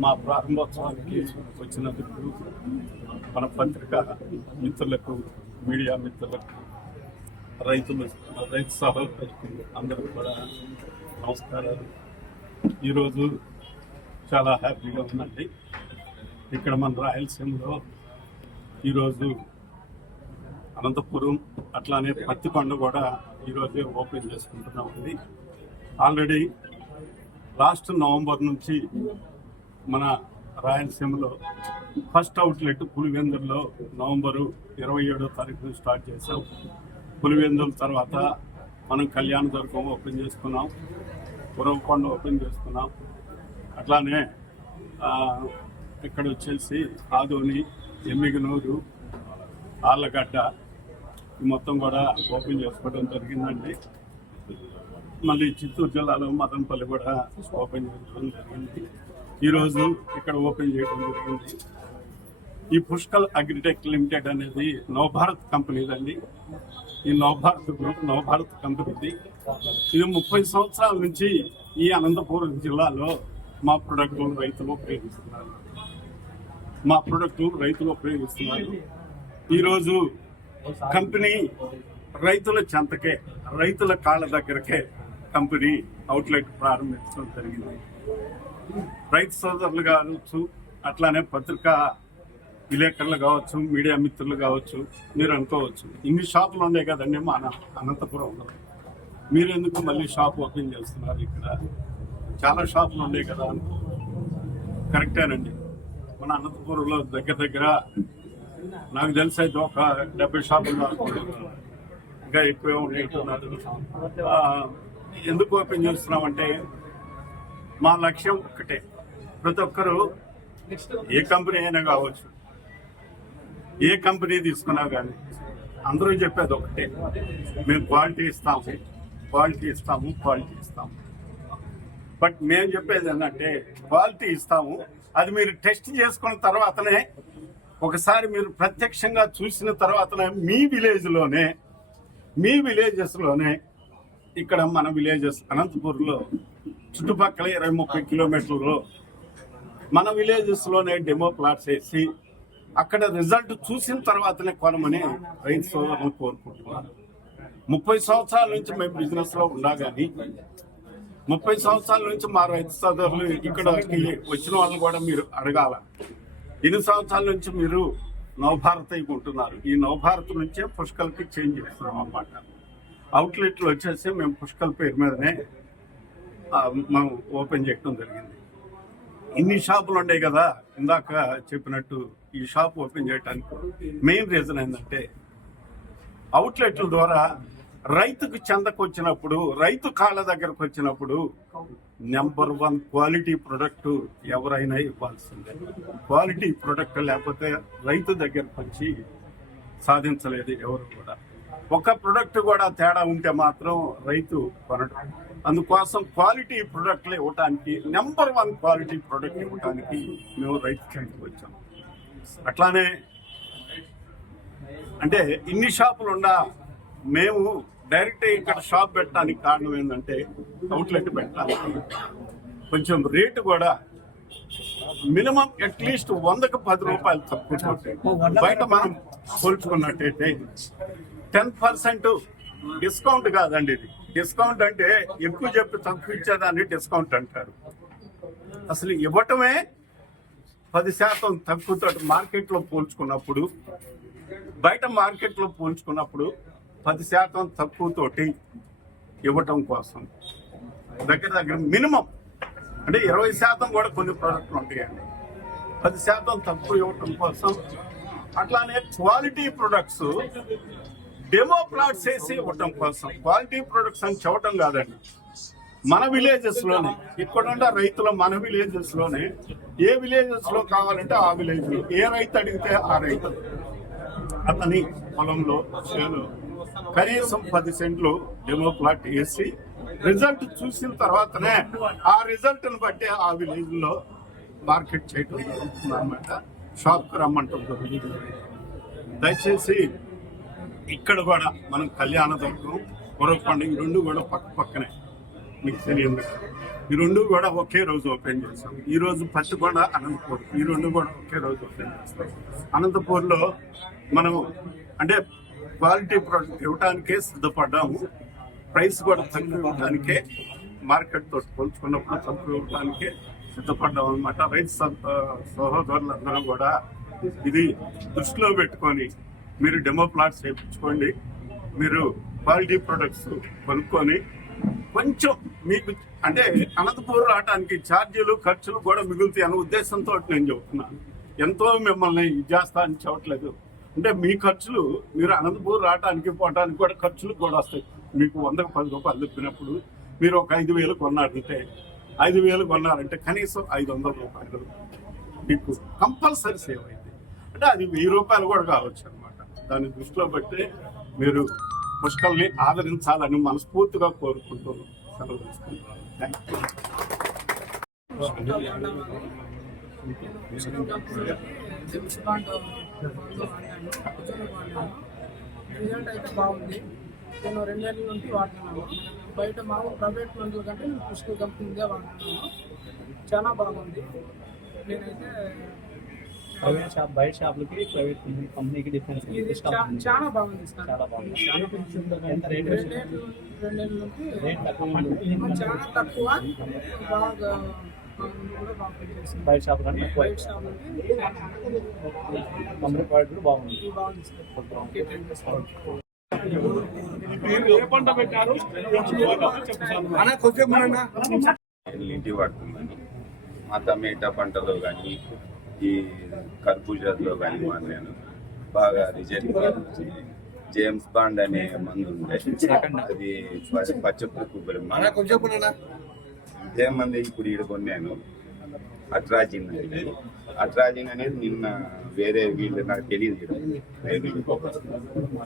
మా ప్రారంభోత్సవానికి వచ్చినందుకు మన పత్రిక మిత్రులకు, మీడియా మిత్రులకు, రైతు సహోదరులకు అందరూ కూడా నమస్కారాలు. ఈరోజు చాలా హ్యాపీగా ఉందండి. ఇక్కడ మన రాయలసీమలో ఈరోజు అనంతపురం అట్లానే పత్తికొండ కూడా ఈరోజే ఓపెన్ చేసుకుంటున్నామండి. ఆల్రెడీ లాస్ట్ నవంబర్ నుంచి మన రాయలసీమలో ఫస్ట్ అవుట్లెట్ పులివెందుల్లో నవంబరు 27వ తారీఖున స్టార్ట్ చేసాం. పులివెందుల తర్వాత మనం కళ్యాణదుర్గం ఓపెన్ చేసుకున్నాం, ఉరవకొండ ఓపెన్ చేసుకున్నాం. అట్లానే ఇక్కడ వచ్చేసి ఆదోని, ఎమ్మిగనూరు, ఆళ్ళగడ్డ మొత్తం కూడా ఓపెన్ చేసుకోవడం జరిగిందండి. మళ్ళీ చిత్తూరు జిల్లాలో మదనపల్లి కూడా ఓపెన్ చేయడం జరిగింది. ఈరోజు ఇక్కడ ఓపెన్ చేయడం జరిగింది. ఈ పుష్కల్ అగ్రిటెక్ లిమిటెడ్ అనేది నవభారత్ కంపెనీదండి. ఈ నవభారత్ గ్రూప్ నవభారత్ కంపెనీది. ఇది 30 సంవత్సరాల నుంచి ఈ అనంతపురం జిల్లాలో మా ప్రొడక్టులు రైతులు ఉపయోగిస్తున్నారు. ఈరోజు కంపెనీ రైతుల చెంతకే, రైతుల కాళ్ళ దగ్గరకే కంపెనీ అవుట్లెట్ ప్రారంభించడం జరిగింది. రైతు సోదరులు కావచ్చు, అట్లానే పత్రికా విలేకరులు కావచ్చు, మీడియా మిత్రులు కావచ్చు, మీరు అనుకోవచ్చు ఇన్ని షాపులు ఉన్నాయి కదండి మన అనంతపురంలో, మీరు ఎందుకు మళ్ళీ షాప్ ఓపెన్ చేస్తున్నారు? ఇక్కడ చాలా షాపులు ఉన్నాయి కదా. కరెక్టేనండి. మన అనంతపురంలో దగ్గర నాకు తెలిసి అయితే ఒక 70 షాపులు ఇంకా ఎక్కువే ఉంటున్నారు. ఎందుకు ఓపెన్ చేస్తున్నామంటే మా లక్ష్యం ఒకటే. ప్రతి ఒక్కరూ ఏ కంపెనీ అయినా కావచ్చు, ఏ కంపెనీ తీసుకున్నా కానీ అందరూ చెప్పేది ఒకటే, మేము క్వాలిటీ ఇస్తాము. బట్ మేము చెప్పేది ఏంటంటే క్వాలిటీ ఇస్తాము, అది మీరు టెస్ట్ చేసుకున్న తర్వాతనే, ఒకసారి మీరు ప్రత్యక్షంగా చూసిన తర్వాతనే మీ విలేజెస్లోనే ఇక్కడ మన విలేజెస్ అనంతపూర్లో చుట్టుపక్కల 20-30 కిలోమీటర్లలో మన విలేజెస్లోనే డెమో ప్లాట్స్ వేసి అక్కడ రిజల్ట్ చూసిన తర్వాతనే కొనమని రైతు సోదరులు కోరుకుంటున్నారు. 30 సంవత్సరాల నుంచి మేము బిజినెస్లో ఉన్నా కానీ 30 సంవత్సరాల నుంచి మా రైతు సోదరులు ఇక్కడికి వచ్చిన వాళ్ళని కూడా మీరు అడగాల. 8 సంవత్సరాల నుంచి మీరు నవభారత్ ఉంటున్నారు. ఈ నవభారత్ నుంచే పుష్కల్కి చేంజ్ చేస్తున్నాం అన్నమాట. అవుట్లెట్లు వచ్చేసి మేము పుష్కల్ పేరు మీదనే మేము ఓపెన్ చేయడం జరిగింది. ఇన్ని షాపులు ఉన్నాయి కదా, ఇందాక చెప్పినట్టు ఈ షాప్ ఓపెన్ చేయడానికి మెయిన్ రీజన్ ఏంటంటే అవుట్లెట్ల ద్వారా రైతుకు చెందకొచ్చినప్పుడు, రైతు కాళ్ళ దగ్గరకు వచ్చినప్పుడు నెంబర్ 1 క్వాలిటీ ప్రొడక్ట్ ఎవరైనా ఇవ్వాల్సిందే. క్వాలిటీ ప్రొడక్ట్ లేకపోతే రైతు దగ్గరకు వచ్చి సాధించలేదు ఎవరు కూడా. ఒక ప్రొడక్ట్ కూడా తేడా ఉంటే మాత్రం రైతు కొనడు. అందుకోసం క్వాలిటీ ప్రొడక్ట్లు ఇవ్వటానికి, నెంబర్ 1 క్వాలిటీ ప్రొడక్ట్ ఇవ్వటానికి మేము రైతు చెంతకు వచ్చాం. అట్లానే అంటే ఇన్ని షాపులు ఉన్నా మేము డైరెక్ట్ ఇక్కడ షాప్ పెట్టడానికి కారణం ఏంటంటే అవుట్లెట్ పెట్టడానికి కొంచెం రేటు కూడా మినిమం అట్లీస్ట్ 100కు 10 రూపాయలు తక్కువ. బయట మనం పోల్చుకున్నట్టయితే 10% డిస్కౌంట్ కాదండి ఇది. డిస్కౌంట్ అంటే ఎక్కువ చెప్పి తక్కువ ఇచ్చేదాన్ని డిస్కౌంట్ అంటారు. అసలు ఇవ్వటమే 10% తక్కువతో మార్కెట్లో పోల్చుకున్నప్పుడు, బయట మార్కెట్లో పోల్చుకున్నప్పుడు 10% తక్కువతోటి ఇవ్వటం కోసం దగ్గర మినిమం అంటే 20% కూడా కొన్ని ప్రోడక్ట్లు ఉంటాయండి. 10% తక్కువ ఇవ్వటం కోసం. అట్లానే క్వాలిటీ ప్రొడక్ట్స్ డెమో ప్లాట్స్ వేసి ఇవ్వటం కోసం. క్వాలిటీ ప్రొడక్ట్స్ అని చెప్పటం కాదండి, మన విలేజెస్లోనే ఇక్కడ రైతుల మన విలేజెస్లోనే ఏ విలేజెస్లో కావాలంటే ఆ విలేజ్లో, ఏ రైతు అడిగితే ఆ రైతు అతని పొలంలో చేను కనీసం 10 సెంట్లు డెమో ప్లాట్ వేసి రిజల్ట్ చూసిన తర్వాతనే ఆ రిజల్ట్ని బట్టి ఆ విలేజ్లో మార్కెట్ చేయడం జరుగుతుంది అన్నమాట. షాప్కి రమ్మంటుంది. దయచేసి ఇక్కడ కూడా మనం కళ్యాణదుర్గం, ఉరవకొండ ఈ 2 కూడా పక్కనే. మీకు తెలియదు. ఈ రెండు కూడా ఒకే రోజు ఓపెన్ చేస్తాం. ఈ రోజు పత్తికొండ, అనంతపూర్, ఈ రెండు కూడా ఒకే రోజు ఓపెన్ చేస్తాం. అనంతపూర్లో మనం అంటే క్వాలిటీ ప్రోడక్ట్ ఇవ్వడానికే సిద్ధపడ్డాము. ప్రైస్ కూడా తక్కువ ఇవ్వడానికే, మార్కెట్ తోటి పోల్చుకున్నప్పుడు తక్కువ ఇవ్వడానికే సిద్ధపడ్డాం అనమాట. రైతు సహోదరులందరూ కూడా ఇది దృష్టిలో పెట్టుకొని మీరు డెమో ప్లాట్స్ చేయించుకోండి. మీరు క్వాలిటీ ప్రొడక్ట్స్ కొనుక్కొని కొంచెం మీకు అంటే అనంతపూర్ రావడానికి ఛార్జీలు ఖర్చులు కూడా మిగులుతాయి అనే ఉద్దేశంతో నేను చెబుతున్నాను. ఎంతో మిమ్మల్ని ఇది చేస్తా అని చెప్పట్లేదు. అంటే మీ ఖర్చులు మీరు అనంతపూర్ రావడానికి పోవడానికి కూడా ఖర్చులు కూడా వస్తాయి. మీకు 100కు 10 రూపాయలు చెప్పినప్పుడు మీరు ఒక 5,000 కొన్నారంటే 5,000 కొన్నారంటే కనీసం 500 రూపాయలు మీకు కంపల్సరీ సేవ్ అయింది. అంటే అది 1000 రూపాయలు కూడా కావచ్చు అనమాట. దాన్ని దృష్టిలో పెట్టి మీరు పుష్కల్ని ఆదరించాలని మనస్ఫూర్తిగా కోరుకుంటున్నాను. సెలవు తీసుకుంటున్నాను. థ్యాంక్ రిజల్ట్ అయితే బాగుంది. నేను 2 ఏళ్ళ నుంచి వాడుతున్నాను. బయట మామూలు ప్రైవేట్ మందుల కంటే నేను పుష్కల్ కంపెనీదే వాడుతున్నాను. చాలా బాగుంది. నేనైతే ప్రైవేట్ షాప్, బయట షాపులకి ప్రైవేట్ కంపెనీకి డిఫరెన్స్ ఇది చాలా బాగుంది సార్. చాలా బాగుంది. ఎంత రేట్ 2 ఏళ్ళ నుంచి రేట్ తక్కువ చాలా తక్కువ, బాగా కూడా బాగా పనిచేస్తుంది. బయట షాప్ కంటే బయట షాప్ కంపెనీ ప్రోడక్ట్ కూడా బాగుంది. బాగుంది sir. Okay, thank you sir. ఇంటి వాడుతుందని మా టమాటా పంటలో కానీ ఈ కర్బూజాలో కానీ వాడినాను. బాగా రిజల్ట్ వచ్చింది. జేమ్స్ బాండ్ అనే మందు ఉండే, అది పచ్చపురుకు ఇదే మంది ఇప్పుడు ఈడ కొన్నాను. అట్రాజిన్ అనేది, అట్రాజిన్ అనేది నిన్న వేరే వీళ్ళు నాకు తెలియదు,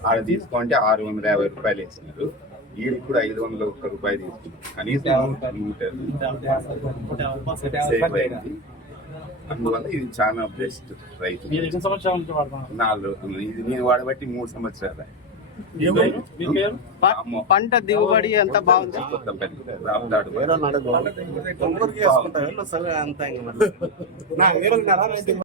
ఆడ తీసుకుంటే 650 రూపాయలు వేసినారు. వీళ్ళు కూడా 501 రూపాయలు తీసుకున్నారు. కనీసం సేఫ్ అయింది. అందువల్ల ఇది చాలా బెస్ట్ రైతు. 4 ఇది నేను వాడబట్టి 3 సంవత్సరాలు. పంట దిగుబడి ఎంత బాగుంది. రాప్తాడు